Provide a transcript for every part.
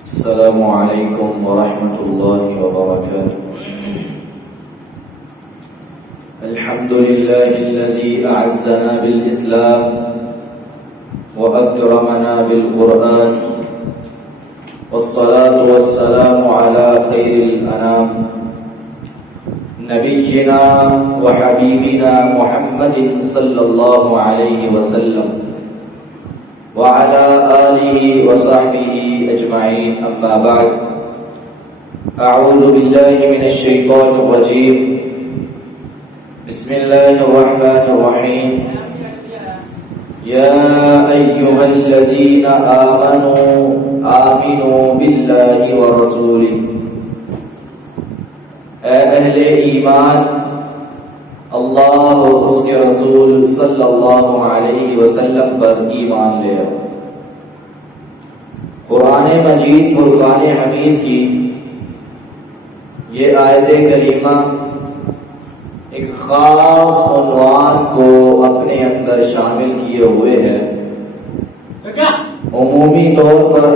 السلام عليكم ورحمة الله وبركاته. الحمد لله الذي أعزنا بالإسلام وأكرمنا بالقرآن، والصلاة والسلام على خير الأنام نبينا وحبيبنا محمد صلى الله عليه وسلم وعلى آله وصحبه أجمعين. أما بعد، أعوذ بالله من الشيطان الرجيم. بسم الله الرحمن الرحيم. يا أيها الذين آمنوا بالله ورسوله. اے اہل ایمان، اللہ اور اس کے رسول صلی اللہ علیہ وسلم پر ایمان لے آؤ. قرآن مجید فرقان حمید کی یہ آیت کریمہ ایک خاص عنوان کو اپنے اندر شامل کیے ہوئے ہے. عمومی طور پر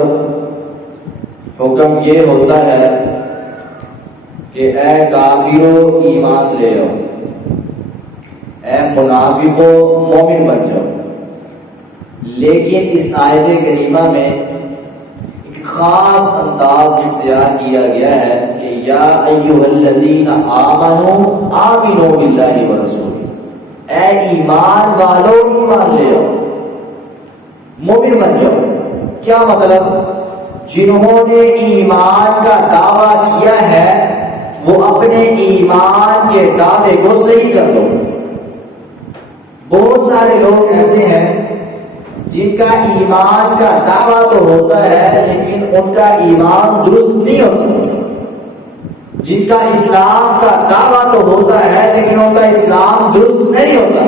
حکم یہ ہوتا ہے کہ اے کافرو ایمان لے آؤ، اے منافقو مومن بن جاؤ. لیکن اس آیت کریمہ میں ایک خاص انداز اختیار کیا گیا ہے کہ یا ایھا الذین آمنوا باللہ ورسولہ. اے ایمان والو ایمان لے آؤ، مومن بن جاؤ. کیا مطلب؟ جنہوں نے ایمان کا دعویٰ کیا ہے وہ اپنے ایمان کے دعوے کو صحیح کر لو. بہت سارے لوگ ایسے ہیں جن کا ایمان کا دعویٰ تو ہوتا ہے لیکن ان کا ایمان درست نہیں ہوتا. جن کا اسلام کا دعویٰ تو ہوتا ہے لیکن ان کا اسلام درست نہیں ہوتا.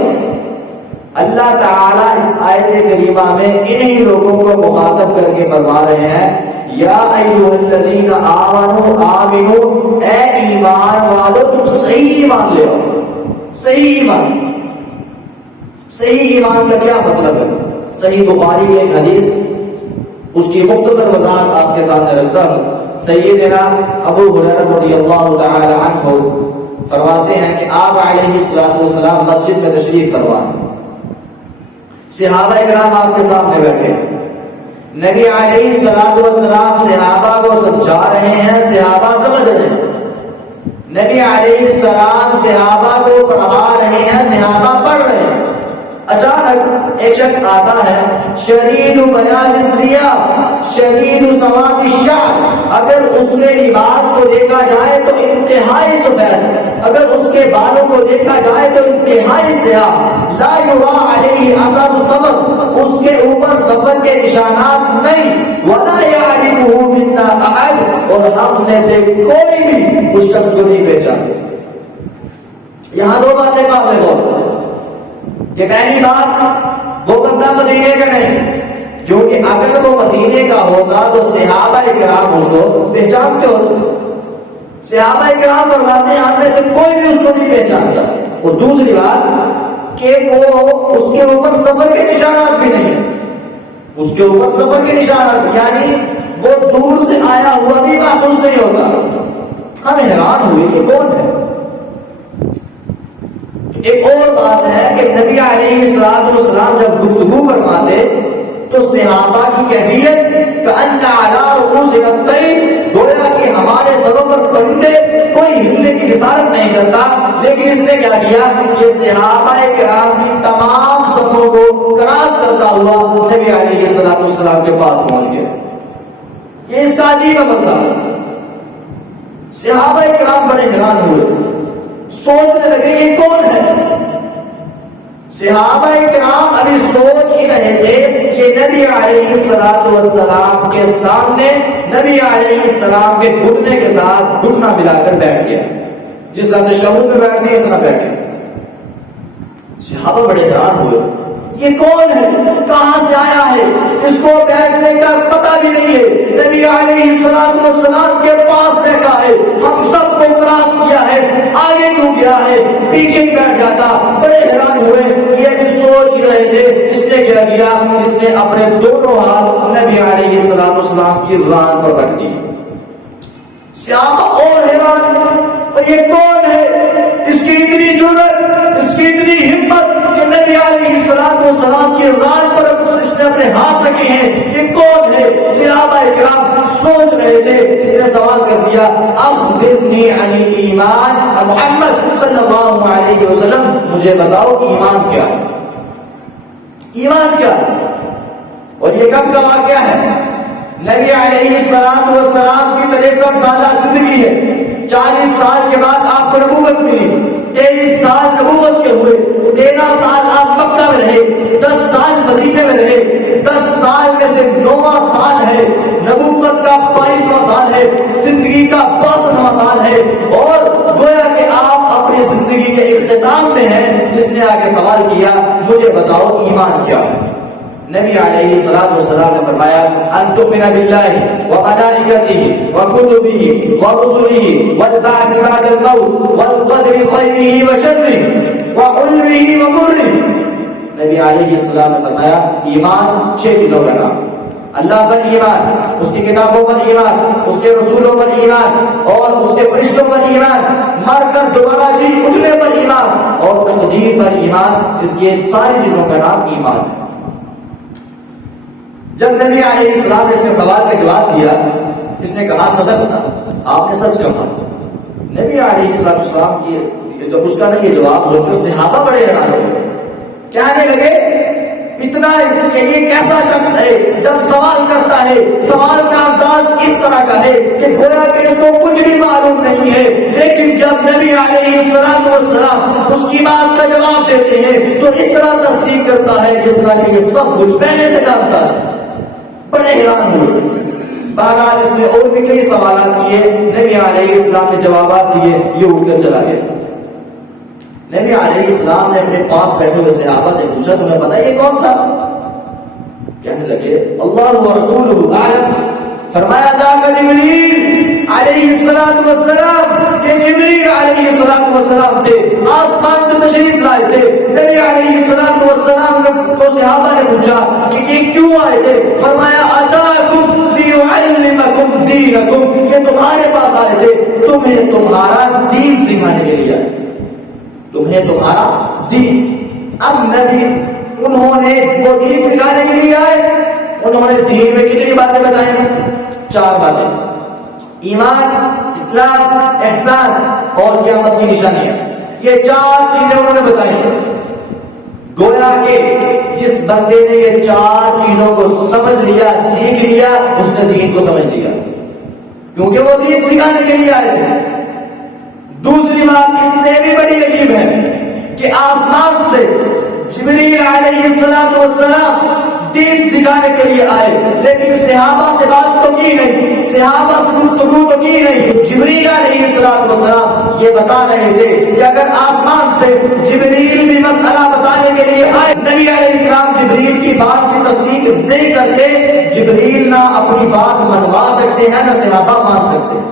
اللہ تعالیٰ اس آیت کریمہ میں انہی لوگوں کو مخاطب کر کے فرما رہے ہیں یا ایھا الذین آمنوا، اے ایمان والو تم صحیح ایمان لے آؤ. صحیح ایمان، صحیح ایمان کا کیا مطلب ہے؟ صحیح بخاری کی ایک حدیث، اس کی مختصر وضاحت آپ کے سامنے رکھتا ہوں. سیدنا ابو ہریرہ رضی اللہ تعالی عنہ فرماتے ہیں کہ آپ علیہ السلام مسجد میں تشریف فرما، صحابہ کرام آپ کے سامنے بیٹھے. نبی علیہ السلام صحابہ کو سمجھا رہے ہیں، صحابہ سمجھ رہے ہیں. نبی علیہ السلام صحابہ کو پڑھا رہے ہیں، صحابہ پڑھ رہے ہیں. اچانک ایک شخص آتا ہے، شدید بیاض الثیاب شدید سواد الشعر. اگر اس کے لباس کو دیکھا جائے تو انتہائی سفید، اگر اس کے بالوں کو دیکھا جائے تو انتہائی سیاہ. لا یرا علیہ اثر السفر، اس کے اوپر سفر کے نشانات نہیں. ولا یعرفہ منا احد، اور ہم میں سے کوئی بھی اس شخص کو نہیں پہچانتا. یہاں دو باتیں قابل غور کہ پہلی بات وہ بندہ مدینے کا نہیں، کیونکہ اگر وہ مدینے کا ہوتا تو صحابہ کرام اس کو پہچانتے ہوتے. صحابہ کرام فرماتے ہیں ہم میں سے کوئی بھی اس کو نہیں پہچانتا. اور دوسری بات کہ وہ اس کے اوپر سفر کے نشانات بھی نہیں ہیں. اس کے اوپر سفر کے نشانات یعنی وہ دور سے آیا ہوا بھی محسوس نہیں ہوتا. ہم حیران ہوئے کہ کون ہے. ایک اور بات ہے کہ نبی علیہ السلام جب گفتگو فرماتے تو صحابہ کی کیفیت کأن علی رؤوس الطیر، گویا کہ ہمارے سروں پر پرندے کوئی ہلنے کی بشارت نہیں کرتا. لیکن اس نے کیا کیا؟ یہ صحابہ کرام کی تمام صفوں کو کراس کرتا ہوا نبی علیہ السلام کے پاس پہنچ گیا. یہ اس کا عجیب عمل تھا. صحابہ کرام بڑے حیران ہوئے، سوچنے لگے یہ کون ہے. صحابہ کرام ابھی سوچ ہی رہے تھے، یہ نبی علیہ السلام کے سامنے نبی علیہ السلام کے گھٹنے کے ساتھ گھٹنا ملا کر بیٹھ گیا. جس طرح سے شہود میں بیٹھتے ہیں اس طرح بیٹھے. صحابہ بڑے حیران ہوئے، یہ کون ہے، کہاں سے آیا ہے، اس کو بیٹھنے کا پتہ بھی نہیں ہے. نبی علیہ السلام کے پاس بیٹھا ہے، ہم سب کو کراس کیا ہے، آگے کیوں گیا ہے، پیچھے ہی بیٹھ جاتا. بڑے حیران ہوئے. یہ بھی سوچ سوچ رہے تھے، اس نے کیا کیا؟ اس نے اپنے دونوں ہاتھ نبی علیہ السلام کی ران پر رکھ دی۔ صحابہ اور حیران، اور یہ کون ہے؟ اس کی اتنی جرأت، اس کی اتنی ہمت کہ نبی علیہ السلام کی ران پر اس نے اپنے ہاتھ رکھے ہیں، یہ کون ہے؟ صحابہ کرام سوچ رہے تھے۔ اس نے سوال کر دیا، اخبرنی عن ایمان محمد صلی اللہ علیہ وسلم، مجھے بتاؤ ایمان کیا ہے؟ ایمان کیا ہے؟ اور یہ کب کا واقعہ ہے؟ نبی علیہ السلام کی 63 سالہ زندگی ہے، 40 سال کے بعد آپ کو نبوت ملی، 23 سال نبوت کے ہوئے، 13 سال آپ مکہ میں رہے، 10 سال مدینے میں رہے، 10 سال میں سے 9واں سال ہے نبوت کا، 22واں سال ہے زندگی کا، 62واں سال ہے، اور گویا کہ آپ اپنی زندگی کے اختتام میں ہیں۔ اس نے آگے سوال کیا، مجھے بتاؤ ایمان کیا ہے؟ نبی علیہ السلام نے فرمایا، ان تؤمن باللہ وملائکتہ وکتبہ ورسلہ والبعث بعد الموت والقدر خیرہ وشرہ وحلوہ ومرہ۔ نبی علیہ السلام نے فرمایا ایمان 6 چیزوں کا نام، اللہ پر ایمان، اس کی کتابوں پر ایمان، اس کے رسولوں پر ایمان، اور اس کے فرشتوں پر ایمان، مر کر دوبارہ جی اٹھنے پر ایمان، اور تقدیر پر ایمان۔ اس کی ساری چیزوں کا نام ایمان ہے۔ جب نبی علیہ السلام نے اس کے سوال کا جواب دیا، اس نے کہا صدقتا، آپ نے سچ کہا۔ نبی علیہ السلام کی جب اس کا یہ جواب سن کر صحابہ بڑے حیران ہوئے، کہنے لگے اتنا کہ یہ کیسا شخص ہے جب سوال کرتا ہے، سوال کا انداز اس طرح کا ہے کہ گویا کہ اس کو کچھ بھی معلوم نہیں ہے، لیکن جب نبی علیہ السلام اس کی بات کا جواب دیتے ہیں تو اس طرح تصدیق کرتا ہے جس طرح کہ یہ سب کچھ پہلے سے جانتا ہے۔ بڑے حیران ہوئے۔ بہرحال اس نے اور بھی کئی سوالات کیے، نبی علیہ السلام نے جوابات دیے، یہ اٹھ کر چلا گیا۔ نبی علیہ السلام نے اپنے پاس بیٹھے ہوئے صحابہ سے پوچھا، تمہیں پتا یہ کون تھا؟ کہنے لگے اللہ ورسولہ اعلم۔ فرمایا ذاک جبریل علیہ السلام، یہ جبریل علیہ السلام تھے، آسمان سے تشریف لائے تھے۔ نبی علیہ السلام کو صحابہ نے پوچھا کہ یہ کیوں آئے تھے؟ فرمایا اتاکم لیعلمکم دینکم، یہ تمہارے پاس آئے تھے، تمہیں تمہارا دین سکھانے کے لیے آئے تھے، تمہیں تمہارا دین۔ اب نبی انہوں نے وہ دین سکھانے کے لیے آئے، انہوں نے دین میں کتنی باتیں بتائیں؟ 4 باتیں، ایمان، اسلام، احسان اور قیامت کی نشانیاں۔ یہ 4 چیزیں انہوں نے بتائی۔ گویا کہ جس بندے نے یہ 4 چیزوں کو سمجھ لیا، سیکھ لیا، اس نے دین کو سمجھ لیا، کیونکہ وہ دین سکھانے کے لیے آئے تھے۔ دوسری بات اس سے بھی بڑی عجیب ہے کہ آسمان سے جبریل علیہ السلام دین سکھانے کے لیے آئے، لیکن صحابہ سے بات تو کی نہیں، صحابہ سے گفتگو تو کی نہیں۔ جبریل علیہ السلام یہ بتا رہے تھے کہ اگر آسمان سے جبریل بھی مسئلہ بتانے کے لیے آئے، نبی علیہ السلام جبریل کی بات کی تصدیق نہیں کرتے، جبریل نہ اپنی بات منوا سکتے ہیں نہ صحابہ مان سکتے۔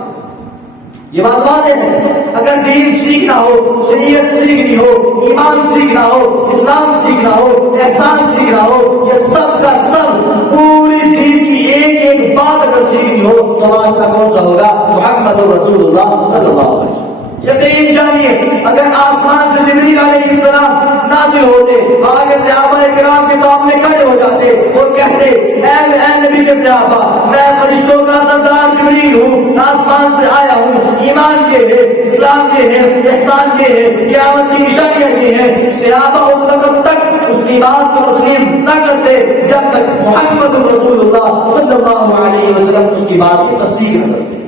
یہ بات واضح ہے۔ اگر دین سیکھنا ہو، شریعت سیکھنی ہو، ایمان سیکھنا ہو، اسلام سیکھنا ہو، احسان سیکھنا ہو، یہ سب کا سب پوری دین کی ایک ایک بات اگر سیکھنی ہو تو راستہ کون سا ہوگا؟ محمد رسول اللہ صلی اللہ علیہ وسلم۔ یقین جانیے اگر آسمان سے جبریل علیہ السلام نازل ہوتے، آگے صحابہ کرام کے سامنے کھڑے ہو جاتے اور کہتے اے نبی کے صحابہ، میں فرشتوں کا سردار جبریل ہوں، آسمان سے آیا ہوں، ایمان کے ہے، اسلام کے ہے، احسان کے ہے، قیامت کی نشانیاں کے ہیں، صحابہ اس وقت تک اس کی بات کو تسلیم نہ کرتے جب تک محمد رسول اللہ صلی اللہ علیہ وسلم اس کی بات کی تصدیق نہ کرتے،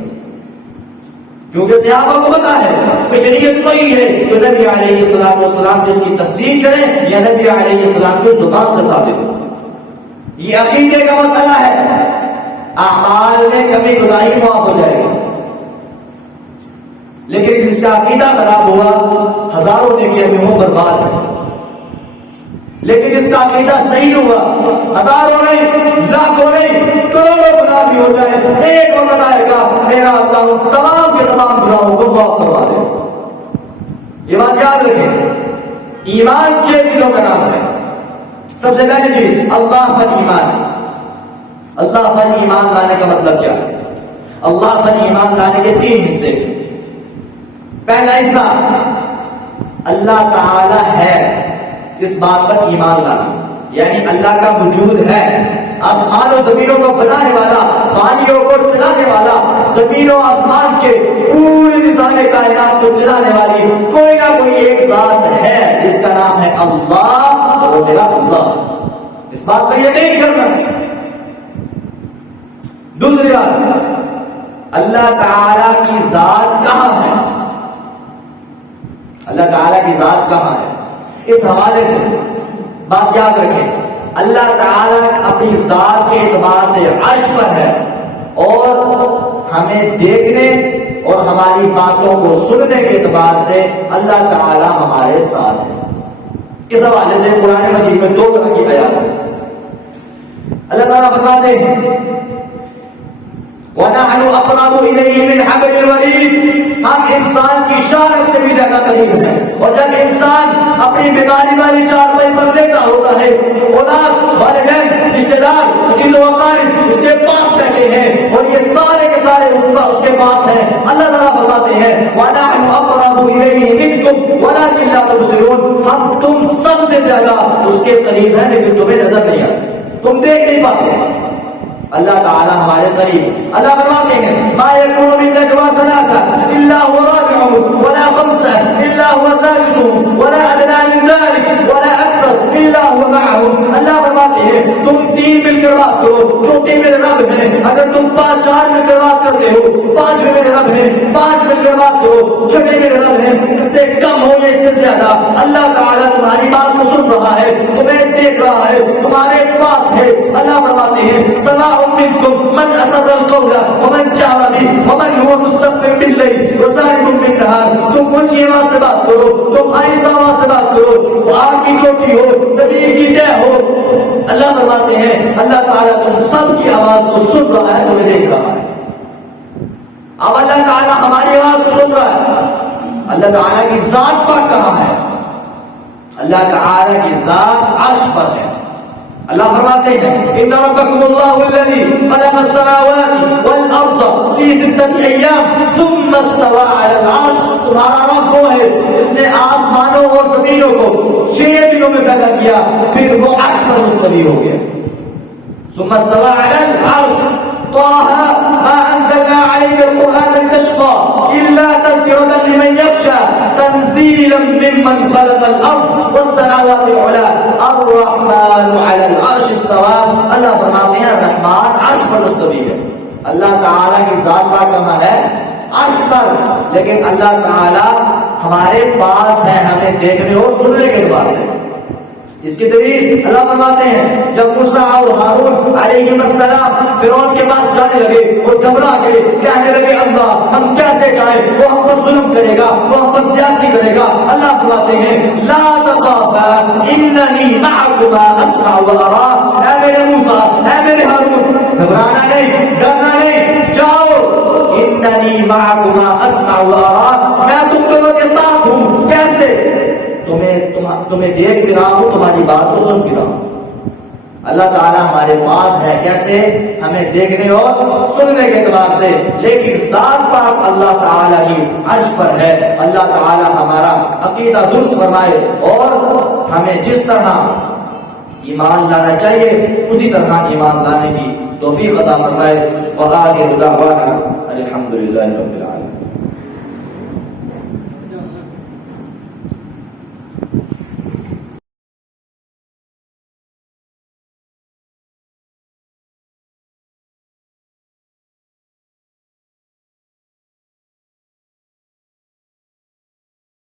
کیونکہ صحابہ کو پتا ہے کہ شریعت کوئی ہے جو نبی علیہ السلام جس کی تصدیق کرے یا نبی علیہ السلام کی زبان سے ثابت ہو۔ یہ عقیدے کا مسئلہ ہے۔ اعمال میں کمی خدائی معاف ہو جائے گی، لیکن جس کا عقیدہ خراب ہوا ہزاروں نیکیاں بھی ہوں برباد ہے، لیکن جس کا عقیدہ صحیح ہوا ہزاروں نہیں، لاکھوں نہیں، کروڑوں گناہ بھی ہو جائے، ایک وقت آئے گا میرا اللہ تمام کے تمام گناہوں کو معاف کروا دے۔ یہ بات یاد رکھیں، ایمان 6 چیزوں کا نام ہے، سب سے پہلی چیز اللہ پر ایمان. اللہ پر ایمان لانے کا مطلب کیا ہے؟ اللہ پر ایمان لانے کے 3 حصے. پہلا حصہ اللہ تعالی ہے، اس بات پر ایمان لانا، یعنی اللہ کا وجود ہے. آسمان و زمینوں کو بنانے والا، پانیوں کو چلانے والا، زمین و آسمان کے پورے نظام کائنات کو چلانے والی کوئی نہ کوئی ایک ذات ہے جس کا نام ہے اللہ، اور وہ میرا اللہ. اس بات پر یقین کرنا. دوسری بات، اللہ تعالی کی ذات کہاں ہے؟ اللہ تعالی کی ذات کہاں ہے؟ اس حوالے سے بات یاد رکھیں، اللہ تعالی اپنی ذات کے اعتبار سے عرش پر ہے، اور ہمیں دیکھنے اور ہماری باتوں کو سننے کے اعتبار سے اللہ تعالی ہمارے ساتھ ہے. اس حوالے سے قرآن مجید میں 2 طرح کی آیات ہیں. اللہ تعالیٰ فرماتے ہیں وَنَحْنُ أَقْرَبُ إِلَيْهِ مِنْ حَبْلِ الْوَرِيدِ، ہم انسان کی شاخ سے بھی زیادہ قریب ہیں. اور جب انسان اپنی بیماری والی چارپائی پر لیٹا ہوتا ہے، اولاد، والدین، رشتے دار، عزیز و اقارب اس کے پاس بیٹھے ہیں، اور یہ سارے کے سارے اس کے پاس ہیں. اللہ تعالیٰ فرماتے ہیں وَنَحْنُ أَقْرَبُ إِلَيْهِ مِنْكُمْ وَلَكِنْ لَا تُبْصِرُونَ، ہم تم سب سے زیادہ اس کے قریب ہیں لیکن تمہیں نظر نہیں آتے، تم دیکھ نہیں پاتے. اللہ تعالی ہمارے قریب. اللہ فرماتے ہیں ما يكون من نجوى ثلاثة إلا هو رابعهم ولا خمسة إلا هو سادسهم ولا أدنى من ذلك ولا أكثر إلا هو معهم. اللہ فرماتے ہیں تم 3 مل کر بات کرو، چوتھے میں رب ہے. اگر تم 4 مل کر بات کرتے ہو، 5 میں رب ہے. 5 مل کر بات کرو، چھٹے میں رب ہے. اس سے کم ہو یا اس سے زیادہ اللہ تعالی تمہاری بات کو سن رہا ہے، تمہیں دیکھ رہا ہے، تمہارے پاس ہے. اللہ فرماتے ہیں سواء منكم من أسر القول ومن جهر به ومن هو مستخف بالليل وسارب بالنهار. تم اونچی آواز سے بات کرو، تم آہستہ آواز سے بات کرو، وہ آگ کی چوٹی ہو، زمین کی تہ ہو. اللہ فرماتے ہیں اللہ تعالیٰ تم سب کی آواز کو سن رہا ہے، تمہیں دیکھ رہا ہے. اب اللہ تعالیٰ ہماری آواز کو سن رہا ہے. اللہ تعالیٰ کی ذات پر کہاں ہے؟ اللہ تعالیٰ کی ذات عرش پر ہے. اللہ فرماتے ہیں ان ربکم اللہ الذی خلق السماوات والارض فی 6 ایام ثم استوى علی العرش. تمہارا رب وہ ہے جس نے آسمانوں اور زمینوں کو 6 دنوں میں پیدا کیا، پھر وہ عرش پر مستوی ہو گیا. ثم استوى علی العرش. طه ما انزلنا عليك القرآن لتشقى الا تذكرة لمن يخشى تنزيلا ممن خلق الارض والسماوات العلى الرحمن على العرش استوى. اللہ فرماتے ہیں رحمان عرش پر مستوی ہے. اللہ تعالیٰ کی ذات پر کہاں ہے؟ عرش پر. لیکن اللہ تعالیٰ ہمارے پاس ہے، ہمیں دیکھنے اور سننے کے اعتبار سے. اس کی دلیل اللہ فرماتے ہیں جب موسیٰ اور ہارون علیہ السلام فرعون کے پاس جانے لگے اور گھبرا کے کہنے لگے اللہ ہم کیسے جائیں، وہ ہم پر ظلم کرے گا، وہ ہم پر زیادتی کرے گا. اللہ فرماتے ہیں لا تخافا اننی معکما اسمع و ارا. اے میرے موسیٰ، اے میرے ہارون، گھبرانا نہیں، ڈرنا نہیں، جاؤ. اننی معکما اسمع و ارا، میں تم دونوں کے ساتھ ہوں. کیسے؟ تمہیں دیکھ بھی رہا ہوں، تمہاری بات کو سن بھی رہا ہوں. اللہ تعالیٰ ہمارے پاس ہے. کیسے؟ ہمیں دیکھنے اور سننے کے اعتبار سے. لیکن ذات پاک اللہ تعالیٰ کی عرش پر ہے. اللہ تعالیٰ ہمارا عقیدہ درست فرمائے اور ہمیں جس طرح ایمان لانا چاہیے اسی طرح ایمان لانے کی توفیق عطا فرمائے. وآخر دعوانا الحمدللہ رب العالمین.